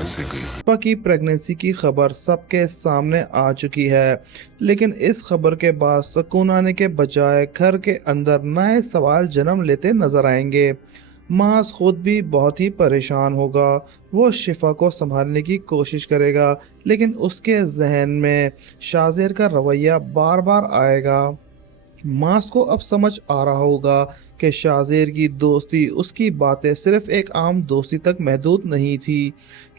कैसे गई। शिफा की प्रेगनेंसी की खबर सबके सामने आ चुकी है, लेकिन इस खबर के बाद सुकून आने के बजाय घर के अंदर नए सवाल जन्म लेते नजर आएंगे। मास खुद भी बहुत ही परेशान होगा। वो शिफा को संभालने की कोशिश करेगा, लेकिन उसके जहन में शाज़ेर का रवैया बार बार आएगा। मास को अब समझ आ रहा होगा कि शाज़ेर की दोस्ती, उसकी बातें सिर्फ एक आम दोस्ती तक महदूद नहीं थी।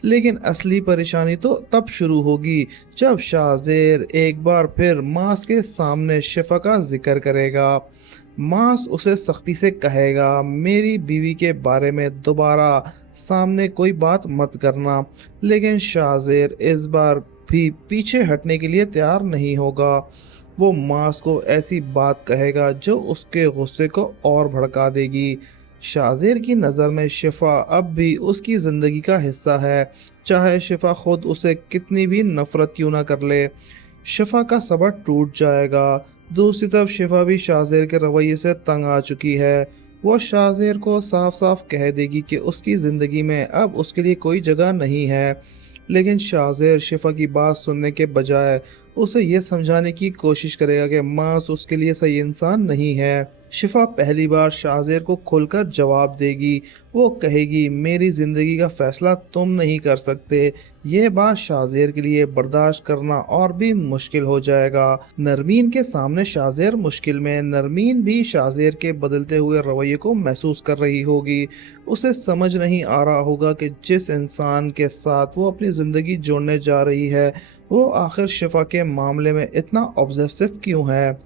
लेकिन असली परेशानी तो तब शुरू होगी जब शाज़ेर एक बार फिर मास के सामने शिफा का जिक्र करेगा। मास उसे सख्ती से कहेगा, मेरी बीवी के बारे में दोबारा सामने कोई बात मत करना। लेकिन शाज़ेर इस बार भी पीछे हटने के लिए तैयार नहीं होगा। वो मास को ऐसी बात कहेगा जो उसके गुस्से को और भड़का देगी। शाज़ेर की नज़र में शिफा अब भी उसकी ज़िंदगी का हिस्सा है, चाहे शिफा खुद उसे कितनी भी नफ़रत क्यों ना कर ले। शिफा का सब्र टूट जाएगा। दूसरी तरफ शिफा भी शाज़ेर के रवैये से तंग आ चुकी है। वो शाज़ेर को साफ साफ कह देगी कि उसकी ज़िंदगी में अब उसके लिए कोई जगह नहीं है। लेकिन शाज़ेर शिफा की बात सुनने के बजाय उसे ये समझाने की कोशिश करेगा कि मास उसके लिए सही इंसान नहीं है। शिफा पहली बार शाज़ेर को खुलकर जवाब देगी। वो कहेगी, मेरी ज़िंदगी का फ़ैसला तुम नहीं कर सकते। ये बात शाज़ेर के लिए बर्दाश्त करना और भी मुश्किल हो जाएगा। नरमीन के सामने शाज़ेर मुश्किल में। नरमीन भी शाज़ेर के बदलते हुए रवैये को महसूस कर रही होगी। उसे समझ नहीं आ रहा होगा कि जिस इंसान के साथ वो अपनी ज़िंदगी जोड़ने जा रही है, वो आखिर शिफा के मामले में इतना ऑब्सेसिव क्यों है।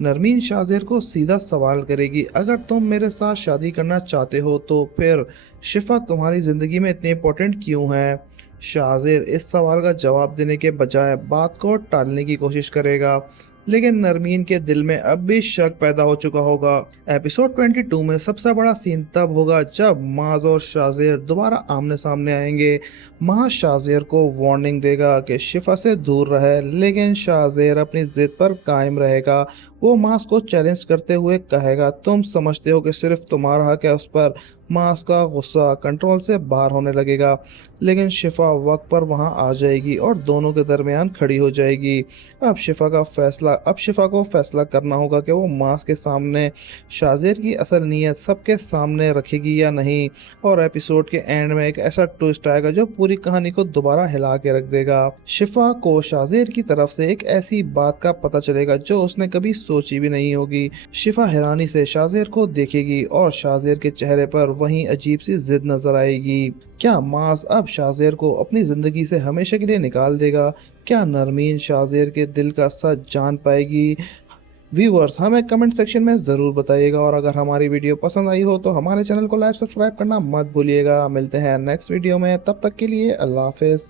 नरमीन शाज़ेर को सीधा सवाल करेगी, अगर तुम मेरे साथ शादी करना चाहते हो तो फिर शिफा तुम्हारी ज़िंदगी में इतनी इम्पोर्टेंट क्यों है। शाज़ेर इस सवाल का जवाब देने के बजाय बात को टालने की कोशिश करेगा, लेकिन नरमीन के दिल में अब भी शक पैदा हो चुका होगा। एपिसोड 22 में सबसे बड़ा सीन तब होगा जब माज और शाज़ेर दोबारा आमने सामने आएंगे। माज शाज़ेर को वार्निंग देगा कि शिफा से दूर रहे, लेकिन शाज़ेर अपनी जिद पर कायम रहेगा। वो मास को चैलेंज करते हुए कहेगा, तुम समझते हो कि सिर्फ तुम्हारा हक है उस पर। मास का गुस्सा कंट्रोल से बाहर होने लगेगा, लेकिन शिफा वक्त पर वहां आ जाएगी और दोनों के दरमियान खड़ी हो जाएगी। अब शिफा को फैसला करना होगा कि वो मास के सामने शाज़ेर की असल नीयत सबके सामने रखेगी या नहीं। और एपिसोड के एंड में एक ऐसा ट्विस्ट आएगा जो पूरी कहानी को दोबारा हिला के रख देगा। शिफा को शाज़ेर की तरफ से एक ऐसी बात का पता चलेगा जो उसने कभी सोची भी नहीं होगी। शिफा हैरानी से शाज़ेर को देखेगी और शाज़ेर के चेहरे पर वही अजीब सी जिद नजर आएगी। क्या मास अब शाज़ेर को अपनी ज़िंदगी से हमेशा के लिए निकाल देगा? क्या नरमीन शाज़ेर के दिल का सच जान पाएगी? व्यूअर्स हमें कमेंट सेक्शन में ज़रूर बताइएगा, और अगर हमारी वीडियो पसंद आई हो तो हमारे चैनल को लाइक सब्सक्राइब करना मत भूलिएगा। मिलते हैं नेक्स्ट वीडियो में, तब तक के लिए अल्लाह हाफ़िज़।